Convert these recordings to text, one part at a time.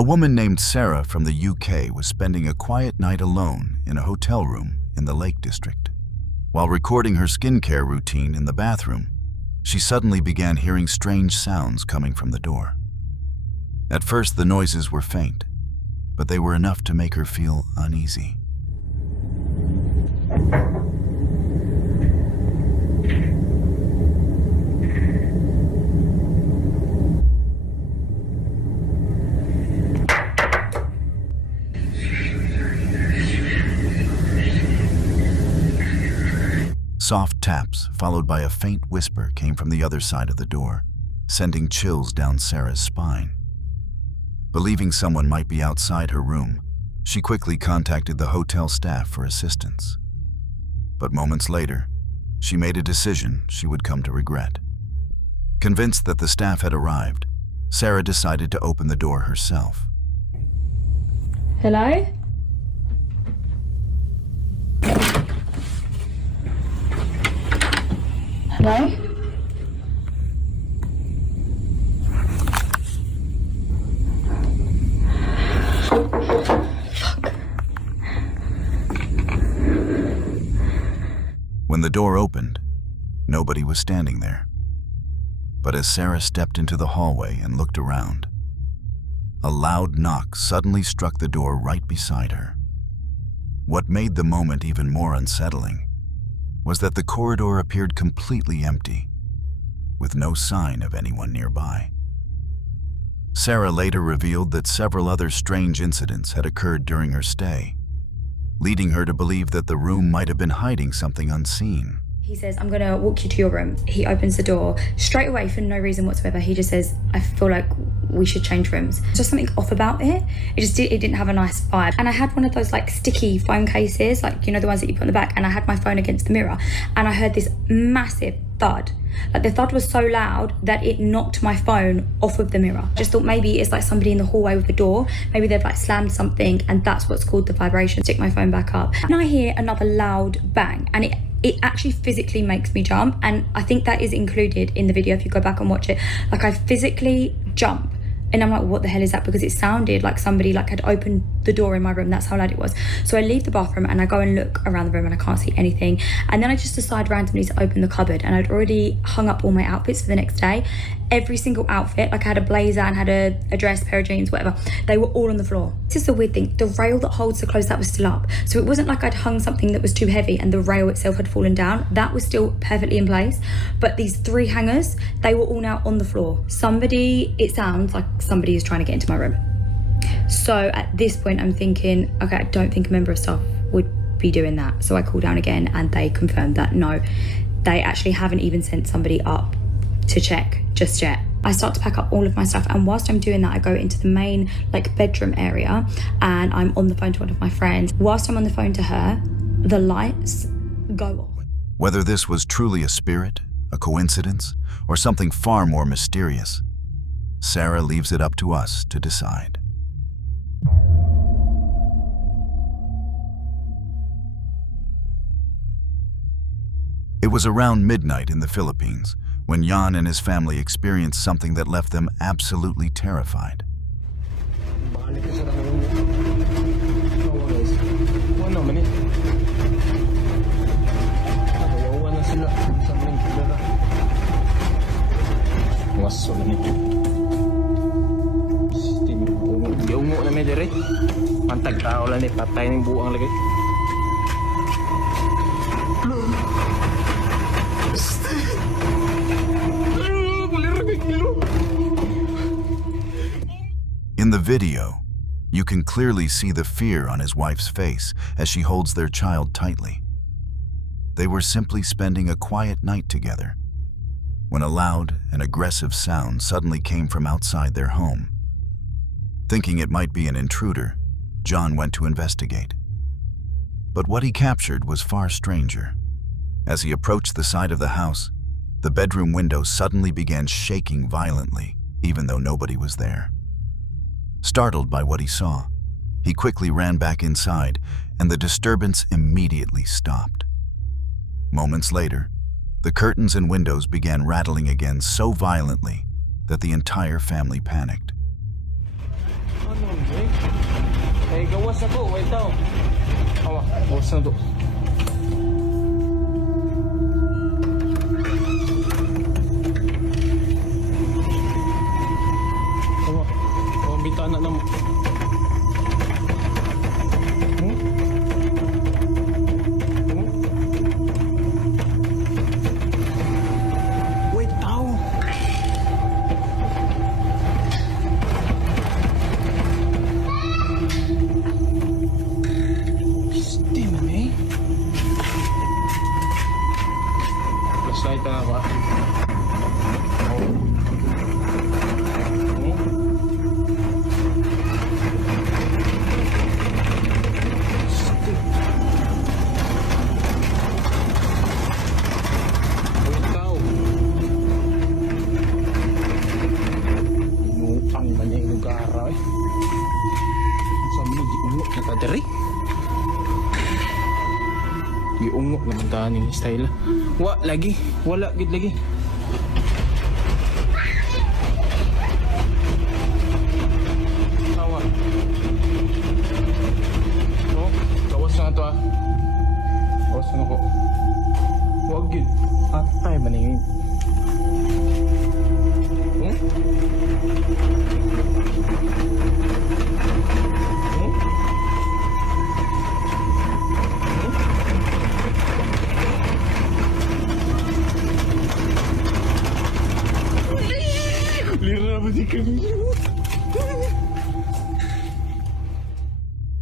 A woman named Sarah from the UK was spending a quiet night alone in a hotel room in the Lake District. While recording her skincare routine in the bathroom, she suddenly began hearing strange sounds coming from the door. At first, the noises were faint, but they were enough to make her feel uneasy. Soft taps, followed by a faint whisper, came from the other side of the door, sending chills down Sarah's spine. Believing someone might be outside her room, she quickly contacted the hotel staff for assistance. But moments later, she made a decision she would come to regret. Convinced that the staff had arrived, Sarah decided to open the door herself. Hello? Hello? Fuck. When the door opened, nobody was standing there. But as Sarah stepped into the hallway and looked around, a loud knock suddenly struck the door right beside her. What made the moment even more unsettling was that the corridor appeared completely empty, with no sign of anyone nearby. Sarah later revealed that several other strange incidents had occurred during her stay, leading her to believe that the room might have been hiding something unseen. He says, I'm gonna walk you to your room. He opens the door straight away for no reason whatsoever. He just says, I feel like we should change rooms. Just something off about it. It didn't have a nice vibe. And I had one of those like sticky phone cases, like, you know, the ones that you put on the back, and I had my phone against the mirror and I heard this massive thud. Like the thud was so loud that it knocked my phone off of the mirror. Just thought maybe it's like somebody in the hallway with a door. Maybe they've like slammed something and that's what's called the vibration. Stick my phone back up. And I hear another loud bang and it actually physically makes me jump, and I think that is included in the video if you go back and watch it. Like I physically jump and I'm like, what the hell is that? Because it sounded like somebody like had opened the door in my room. That's how loud it was. So I leave the bathroom and I go and look around the room and I can't see anything. And then I just decide randomly to open the cupboard, and I'd already hung up all my outfits for the next day. Every single outfit, like I had a blazer and had a dress, pair of jeans, whatever, they were all on the floor. This is the weird thing, the rail that holds the clothes, that was still up. So it wasn't like I'd hung something that was too heavy and the rail itself had fallen down. That was still perfectly in place. But these 3 hangers, they were all now on the floor. It sounds like somebody is trying to get into my room. So at this point I'm thinking, okay, I don't think a member of staff would be doing that. So I call down again and they confirmed that no, they actually haven't even sent somebody up to check just yet. I start to pack up all of my stuff, and whilst I'm doing that, I go into the main like bedroom area and I'm on the phone to one of my friends. Whilst I'm on the phone to her, the lights go off. Whether this was truly a spirit, a coincidence, or something far more mysterious, Sarah leaves it up to us to decide. It was around midnight in the Philippines when Jan and his family experienced something that left them absolutely terrified. In the video, you can clearly see the fear on his wife's face as she holds their child tightly. They were simply spending a quiet night together when a loud and aggressive sound suddenly came from outside their home. Thinking it might be an intruder, John went to investigate. But what he captured was far stranger. As he approached the side of the house, the bedroom window suddenly began shaking violently, even though nobody was there. Startled by what he saw, he quickly ran back inside, and the disturbance immediately stopped. Moments later, the curtains and windows began rattling again so violently that the entire family panicked. Eh, gawas ako. Wait daw. Awa, gawas na to. Awa, ang bitana na mo. Wait daw. Flashlight na ba? Ikaw. Inutang man yung lugar eh. Sabi mo, giungok na ta diri. Giungok naman ta ning style. Lagi. Wala gid lagi. Tawa. No, gawas na to ah. Gawas na ko. Wag gid. Atay man yun.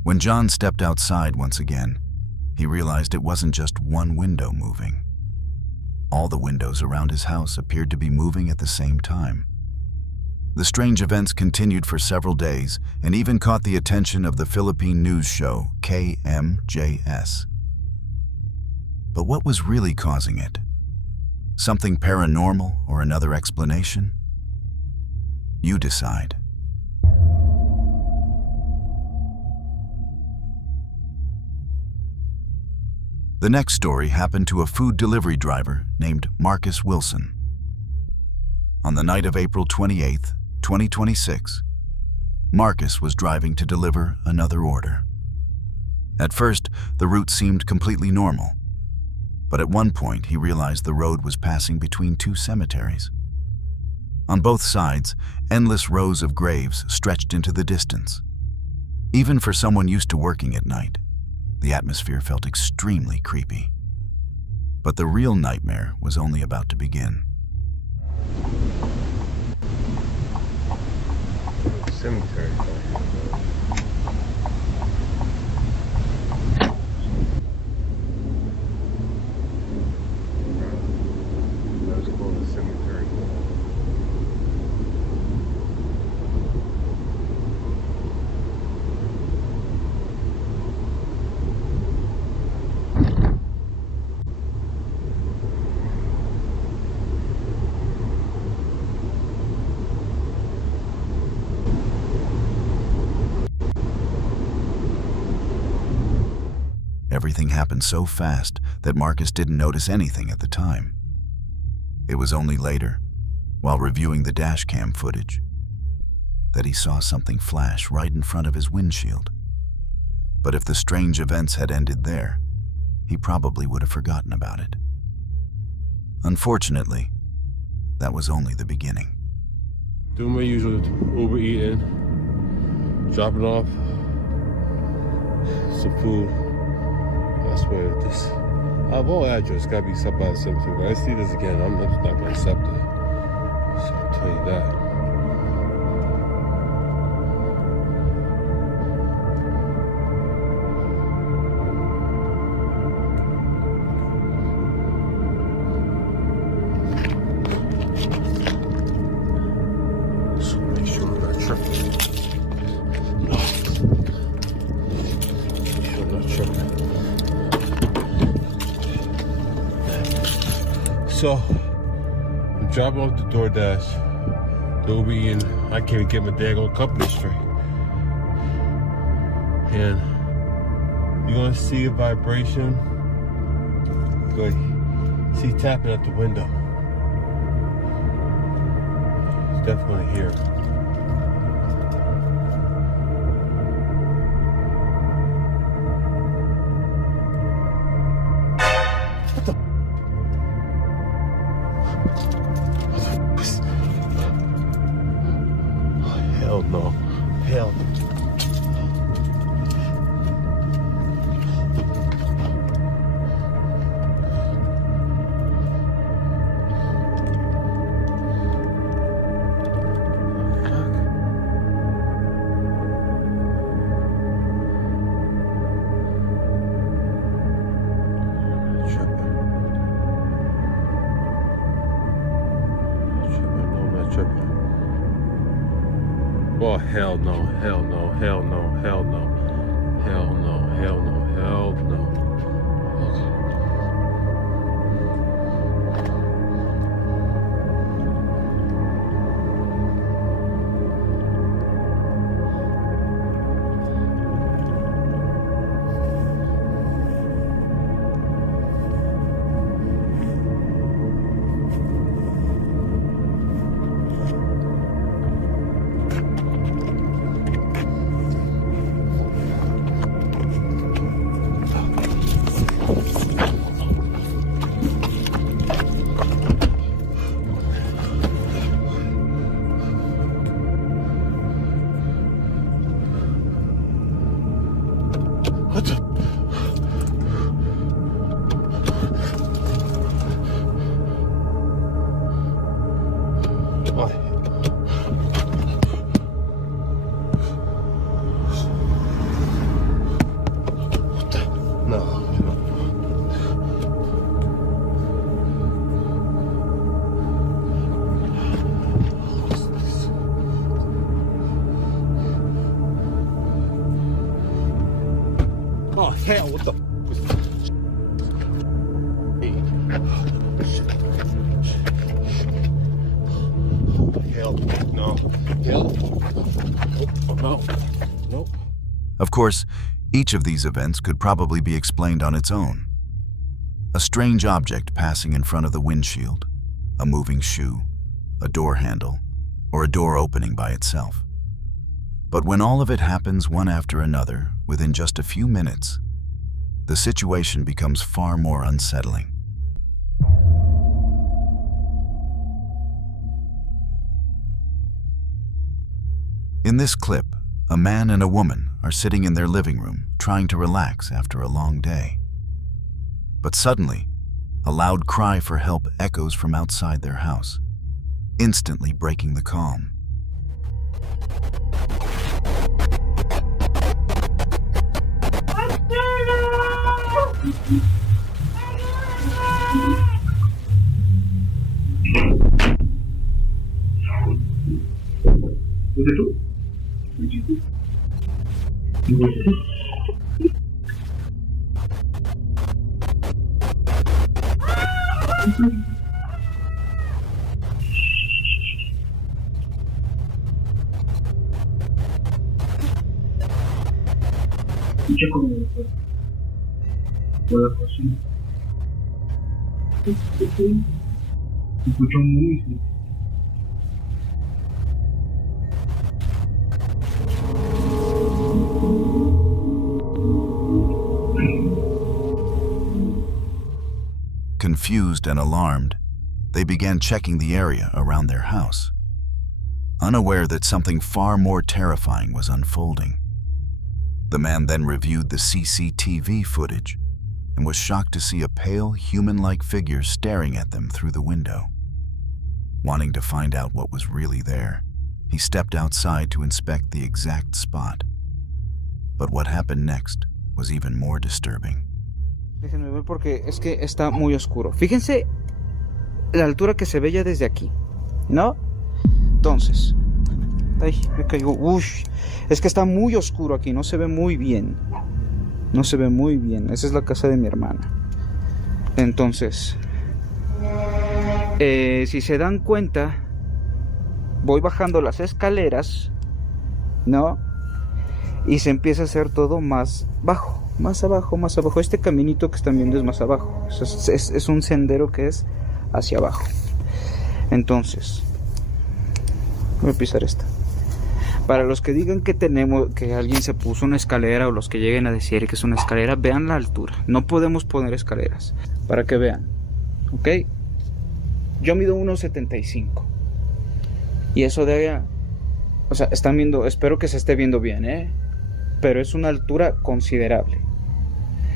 When John stepped outside once again, he realized it wasn't just one window moving. All the windows around his house appeared to be moving at the same time. The strange events continued for several days and even caught the attention of the Philippine news show KMJS. But what was really causing it? Something paranormal or another explanation? You decide. The next story happened to a food delivery driver named Marcus Wilson. On the night of April 28th, 2026, Marcus was driving to deliver another order. At first, the route seemed completely normal, but at one point he realized the road was passing between two cemeteries. On both sides, endless rows of graves stretched into the distance. Even for someone used to working at night, the atmosphere felt extremely creepy. But the real nightmare was only about to begin. Cemetery. That's called a cemetery. Everything happened so fast that Marcus didn't notice anything at the time. It was only later, while reviewing the dashcam footage, that he saw something flash right in front of his windshield. But if the strange events had ended there, he probably would have forgotten about it. Unfortunately, that was only the beginning. Doing my usual Uber eating, dropping off some food. I swear this. I have all address, gotta be something by the cemetery. When I see this again, I'm just not gonna accept it. So I'll tell you that. So make sure I'm not tripping. Make sure I'm not tripping. So, I'm dropping off the DoorDash. They'll be in. I can't even get my daggone company straight. And you're gonna see a vibration. Good. See tapping at the window. It's definitely here. Hell no. Hell no. Oh, hell no, hell no, hell no, hell no, hell no, hell no, hell no. What the? What? No. Oh hell! What the? Hell no! Hell no! Nope. Of course, each of these events could probably be explained on its own. A strange object passing in front of the windshield, a moving shoe, a door handle, or a door opening by itself. But when all of it happens one after another, within just a few minutes, the situation becomes far more unsettling. In this clip, a man and a woman are sitting in their living room trying to relax after a long day. But suddenly, a loud cry for help echoes from outside their house, instantly breaking the calm. Escucha como por la cocina. Se escuchó muy fuerte. Confused and alarmed, they began checking the area around their house, unaware that something far more terrifying was unfolding. The man then reviewed the CCTV footage and was shocked to see a pale, human-like figure staring at them through the window. Wanting to find out what was really there, he stepped outside to inspect the exact spot. But what happened next was even more disturbing. Déjenme ver porque es que está muy oscuro. Fíjense la altura que se ve ya desde aquí, ¿no? Entonces, ay, me caigo. Ush, es que está muy oscuro aquí, no se ve muy bien. No se ve muy bien. Esa es la casa de mi hermana. Entonces, si se dan cuenta, voy bajando las escaleras, ¿no? Y se empieza a hacer todo más bajo. Más abajo, más abajo. Este caminito que están viendo es más abajo. Es un sendero que es hacia abajo. Entonces, voy a pisar esta. Para los que digan que alguien se puso una escalera, o los que lleguen a decir que es una escalera, vean la altura. No podemos poner escaleras. Para que vean. ¿Ok? Yo mido 1.75. Y eso de... O sea, están viendo... Espero que se esté viendo bien, ¿eh? Pero es una altura considerable.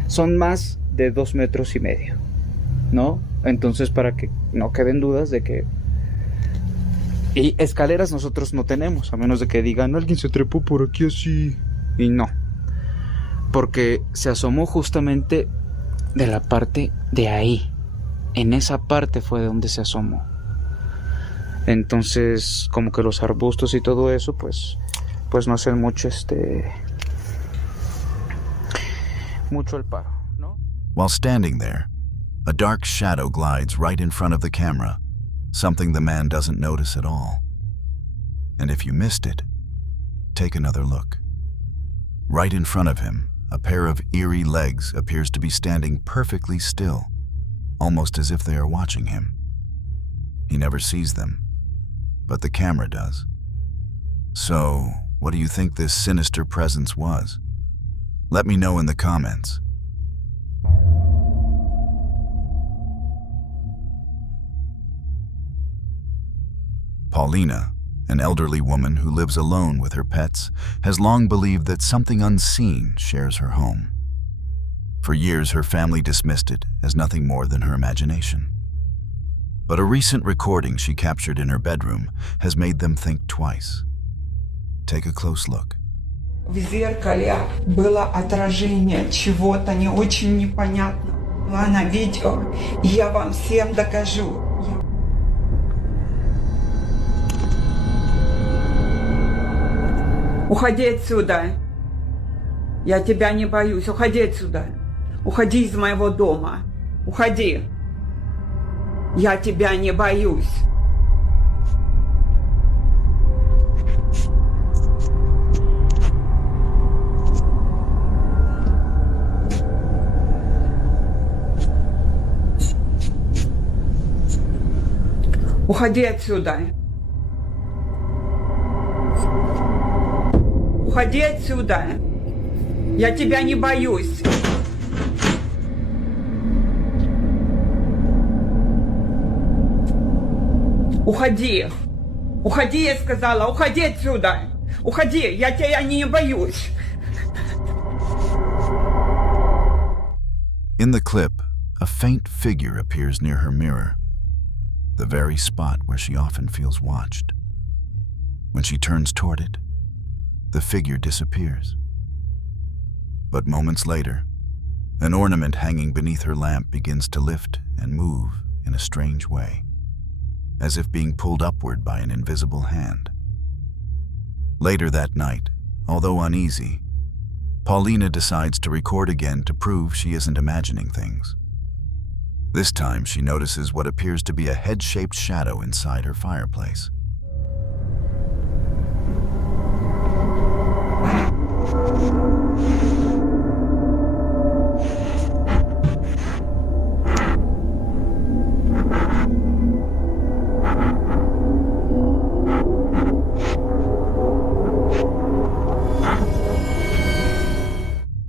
Son más de 2 metros y medio, ¿no? Entonces, para que no queden dudas de que... Y escaleras nosotros no tenemos, a menos de que digan, alguien se trepó por aquí así. Y no. Porque se asomó justamente de la parte de ahí. En esa parte fue de donde se asomó. Entonces, como que los arbustos y todo eso, pues no hacen mucho mucho el paro, ¿no? While standing there, a dark shadow glides right in front of the camera, something the man doesn't notice at all. And if you missed it, take another look. Right in front of him, a pair of eerie legs appears to be standing perfectly still, almost as if they are watching him. He never sees them, but the camera does. So, what do you think this sinister presence was? Let me know in the comments. Paulina, an elderly woman who lives alone with her pets, has long believed that something unseen shares her home. For years, her family dismissed it as nothing more than her imagination. But a recent recording she captured in her bedroom has made them think twice. Take a close look. В зеркале было отражение чего-то не очень непонятного на видео. И я вам всем докажу. Уходи отсюда. Я тебя не боюсь. Уходи отсюда. Уходи из моего дома. Уходи. Я тебя не боюсь. Уходи отсюда. Уходи отсюда. Я тебя не боюсь. Уходи. Уходи, я сказала. Уходи отсюда. Уходи. Я тебя не боюсь. In the clip, a faint figure appears near her mirror, the very spot where she often feels watched. When she turns toward it, the figure disappears. But moments later, an ornament hanging beneath her lamp begins to lift and move in a strange way, as if being pulled upward by an invisible hand. Later that night, although uneasy, Paulina decides to record again to prove she isn't imagining things. This time, she notices what appears to be a head-shaped shadow inside her fireplace.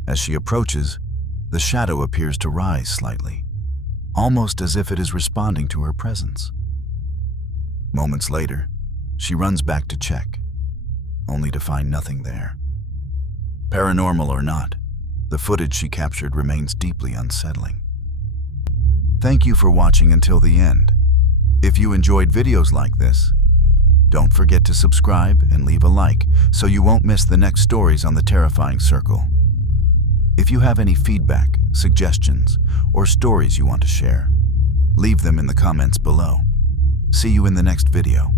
As she approaches, the shadow appears to rise slightly, almost as if it is responding to her presence. Moments later, she runs back to check, only to find nothing there. Paranormal or not, the footage she captured remains deeply unsettling. Thank you for watching until the end. If you enjoyed videos like this, don't forget to subscribe and leave a like so you won't miss the next stories on the Terrifying Circle. If you have any feedback, suggestions, or stories you want to share, leave them in the comments below. See you in the next video.